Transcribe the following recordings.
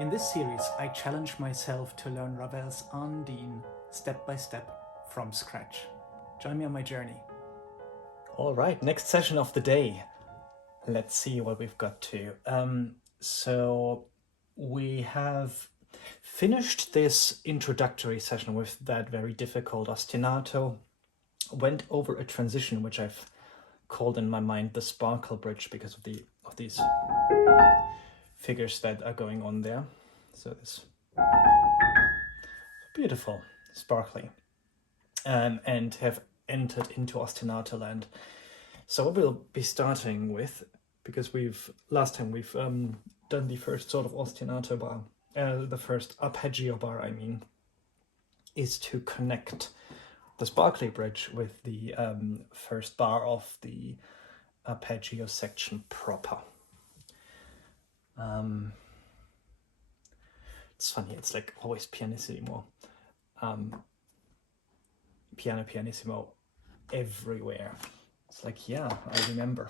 In this series, I challenge myself to learn Ravel's Ondine step by step from scratch. Join me on my journey. All right, next session of the day. Let's see what we've got to. So we have finished this introductory session with that very difficult ostinato, went over a transition which I've called in my mind the Sparklebridge because of these figures that are going on there. So this beautiful, sparkly, and have entered into ostinato land. So what we'll be starting with, because last time we've done the first sort of ostinato bar, the first arpeggio bar, I mean, is to connect the Sparklebridge with the first bar of the arpeggio section proper. It's funny, it's like always pianissimo, pianissimo everywhere. It's like, yeah, I remember.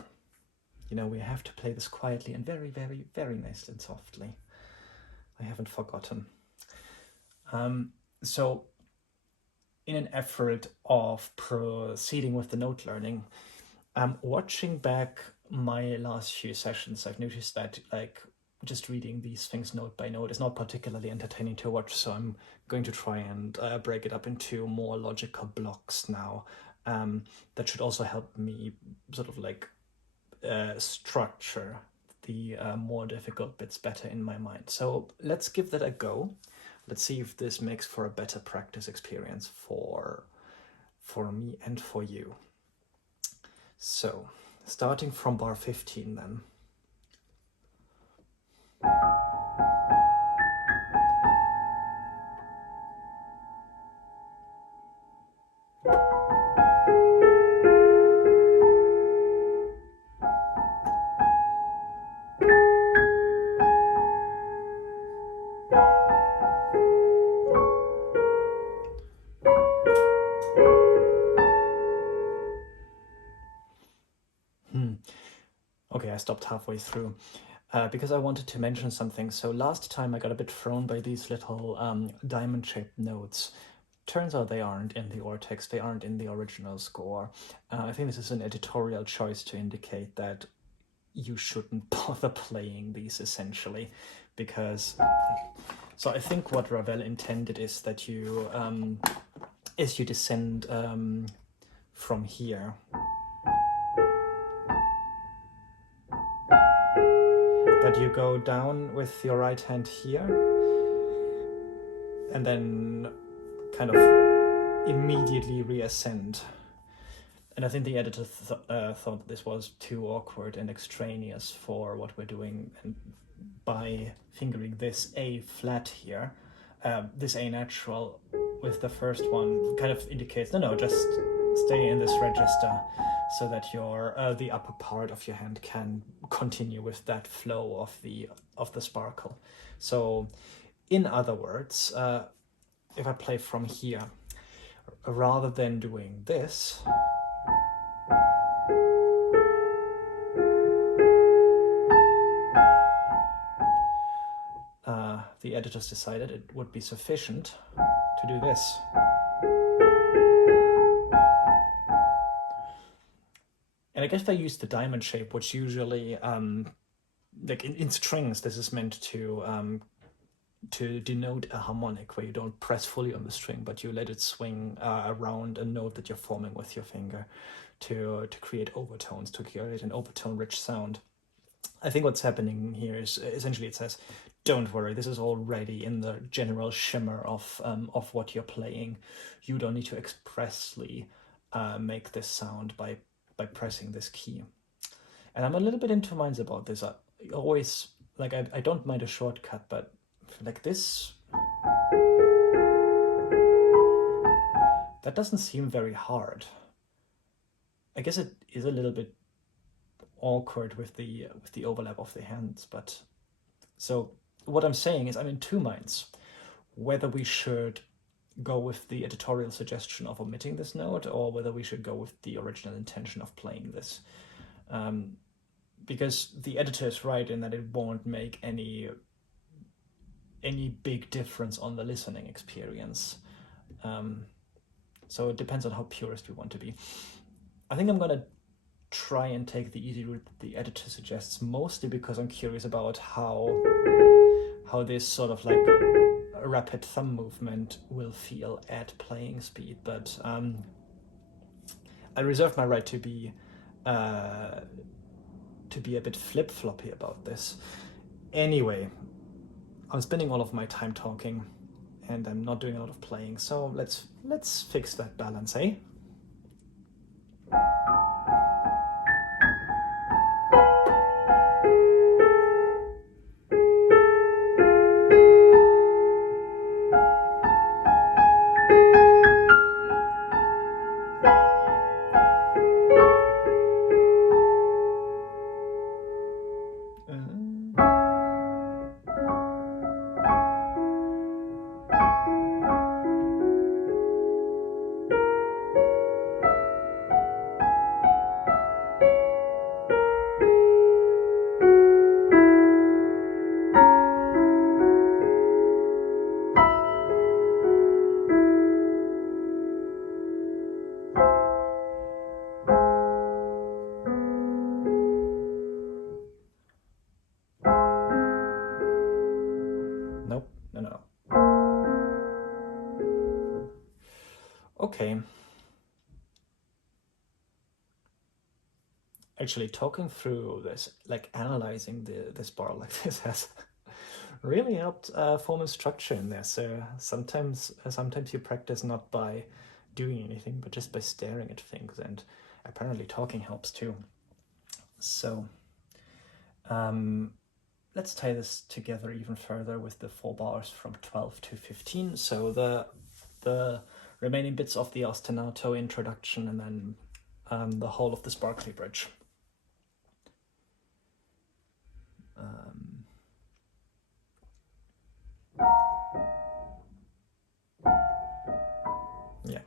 You know, we have to play this quietly and very, very, very nicely and softly. I haven't forgotten. So in an effort of proceeding with the note learning, watching back my last few sessions, I've noticed that like just reading these things note by note is not particularly entertaining to watch, so I'm going to try and break it up into more logical blocks now. That should also help me sort of like structure the more difficult bits better in my mind. So let's give that a go. Let's see if this makes for a better practice experience for me and for you. So starting from bar 15 then. Okay, I stopped halfway through because I wanted to mention something. So last time I got a bit thrown by these little diamond-shaped notes. Turns out they aren't in the text, they aren't in the original score. I think this is an editorial choice to indicate that you shouldn't bother playing these essentially, because so I think what Ravel intended is that you descend from here. That you go down with your right hand here and then kind of immediately reascend. And I think the editor thought this was too awkward and extraneous for what we're doing, and by fingering this A flat here, this A natural with the first one kind of indicates, no, just stay in this register so that your the upper part of your hand can continue with that flow of the sparkle. So in other words, if I play from here, rather than doing this, the editors decided it would be sufficient to do this. And I guess they used the diamond shape, which usually, like in strings, this is meant to denote a harmonic, where you don't press fully on the string, but you let it swing around a note that you're forming with your finger to create overtones, to create an overtone-rich sound. I think what's happening here is essentially it says, don't worry, this is already in the general shimmer of what you're playing. You don't need to expressly make this sound by pressing this key. And I'm a little bit in two minds about this. I always, like, I don't mind a shortcut, but like this, that doesn't seem very hard. I guess it is a little bit awkward with the overlap of the hands, but so what I'm saying is I'm in two minds whether we should go with the editorial suggestion of omitting this note or whether we should go with the original intention of playing this, because the editor is right in that it won't make any any big difference on the listening experience. So it depends on how purist we want to be. I think I'm gonna try and take the easy route the editor suggests, mostly because I'm curious about how this sort of like a rapid thumb movement will feel at playing speed. But I reserve my right to be a bit flip-floppy about this. Anyway, I'm spending all of my time talking, and I'm not doing a lot of playing. So let's fix that balance, eh? Nope, no. Okay. Actually, talking through this, like analyzing this bar like this, has really helped form a structure in there. So sometimes you practice not by doing anything, but just by staring at things, and apparently talking helps too. So let's tie this together even further with the 4 bars from 12 to 15. So the remaining bits of the ostinato introduction, and then the whole of the Sparklebridge. Yeah.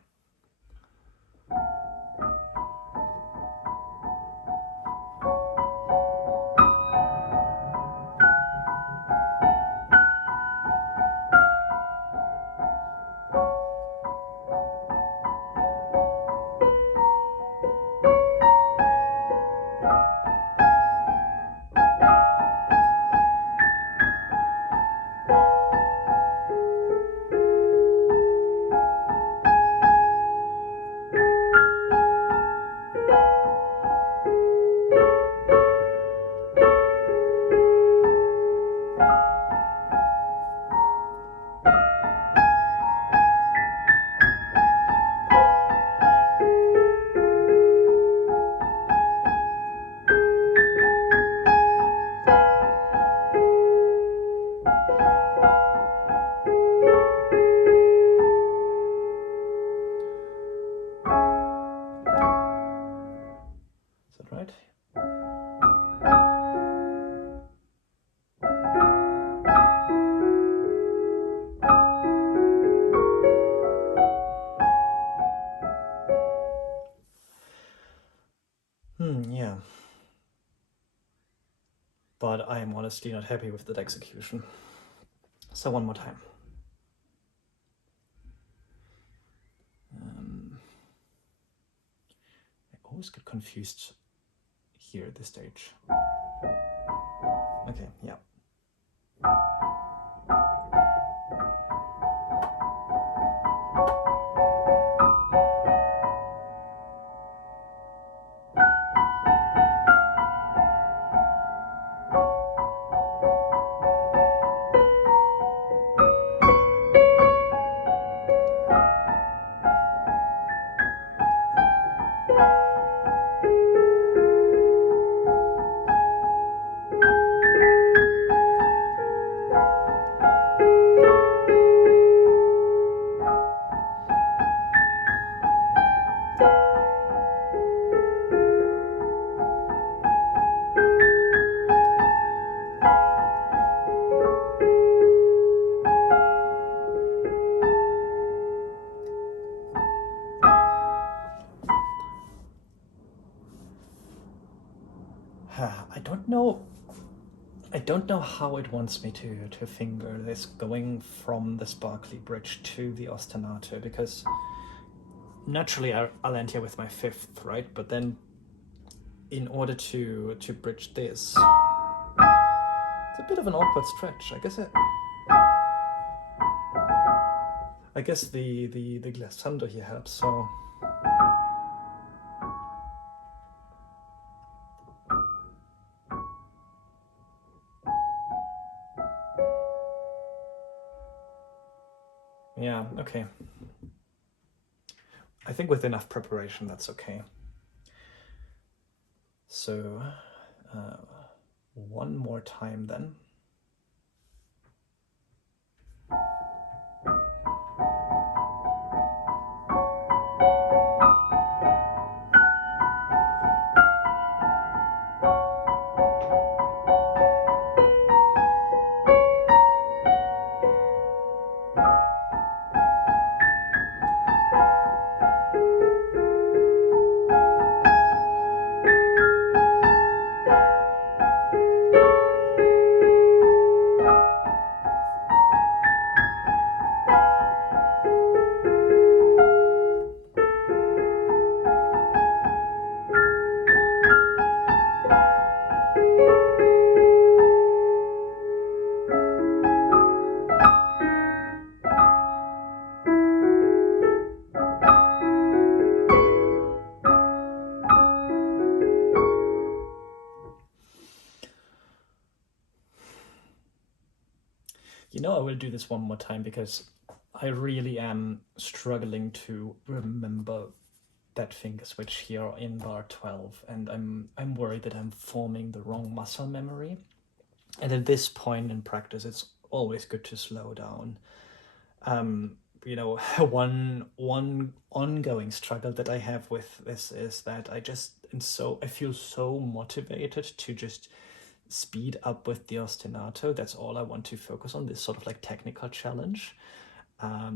Right? Yeah. But I am honestly not happy with that execution. So one more time. I always get confused here at this stage. Okay, yeah. I don't know. I don't know how it wants me to finger this going from the Sparklebridge to the ostinato, because naturally I'll end here with my fifth, right? But then in order to bridge this, it's a bit of an awkward stretch. I guess the glissando here helps. So yeah, okay. I think with enough preparation, that's okay. So one more time then. You know, I will do this one more time because I really am struggling to remember that finger switch here in bar 12, and I'm worried that I'm forming the wrong muscle memory. And at this point in practice, it's always good to slow down. You know, one ongoing struggle that I have with this is that I feel so motivated to just speed up with the ostinato. That's all I want to focus on, this sort of like technical challenge. I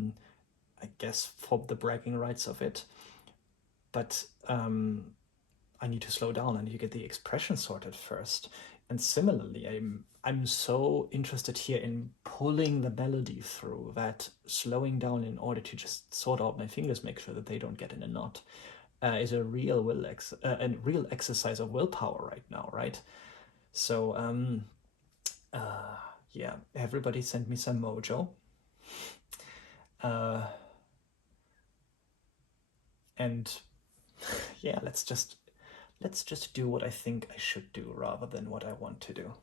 guess for the bragging rights of it. But I need to slow down. I need to get the expression sorted first. And similarly, I'm so interested here in pulling the melody through that slowing down in order to just sort out my fingers, make sure that they don't get in a knot, is a real real exercise of willpower right now, right? So yeah, everybody send me some mojo. And yeah, let's just do what I think I should do rather than what I want to do.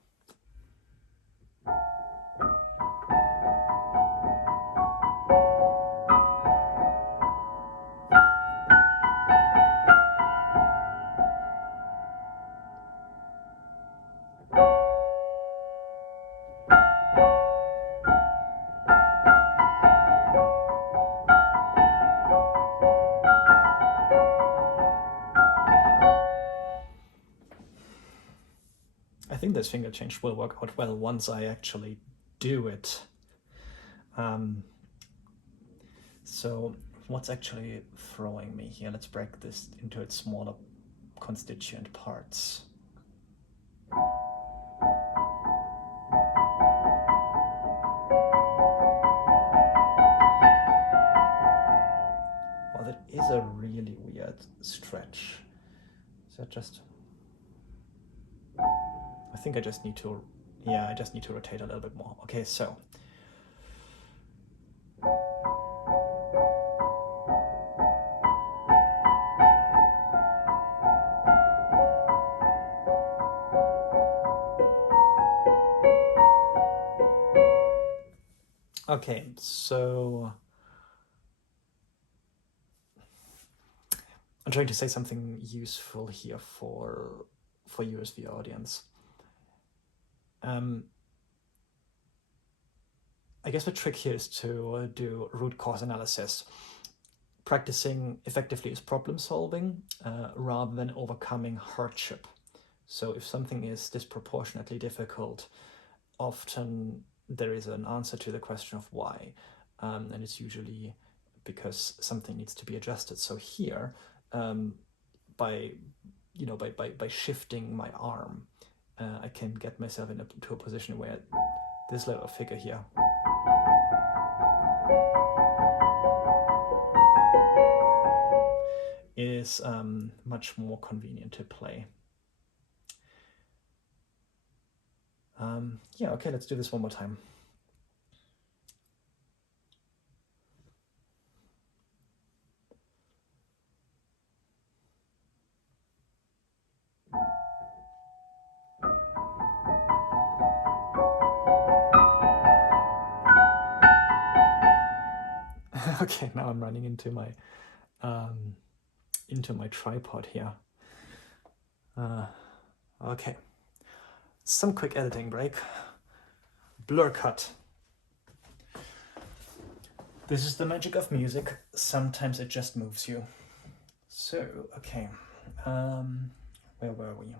I think this finger change will work out well once I actually do it. So what's actually throwing me here? Let's break this into its smaller constituent parts. Well, that is a really weird stretch. Is that just... I think I just need to... Yeah, I just need to rotate a little bit more. Okay, so... Okay, so... I'm trying to say something useful here for you as the audience. I guess the trick here is to do root cause analysis. Practicing effectively is problem solving rather than overcoming hardship. So if something is disproportionately difficult, often there is an answer to the question of why, and it's usually because something needs to be adjusted. So here, by shifting my arm I can get myself into a position where this little figure here is much more convenient to play. Yeah, okay, let's do this one more time. Okay, now I'm running into my tripod here. Okay, some quick editing break. Blur cut. This is the magic of music. Sometimes it just moves you. So, okay, where were we?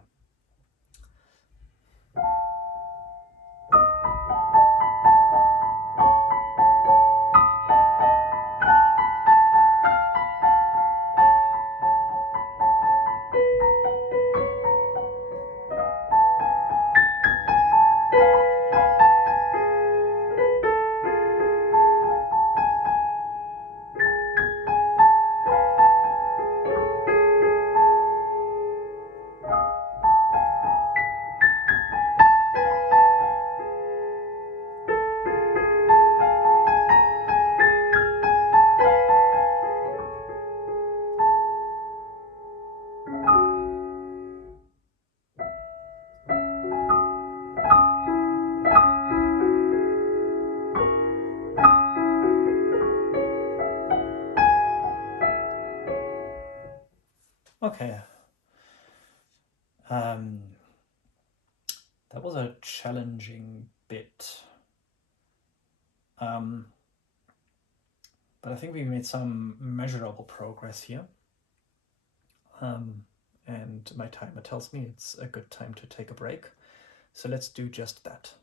Okay. That was a challenging bit. But I think we made some measurable progress here. And my timer tells me it's a good time to take a break. So let's do just that.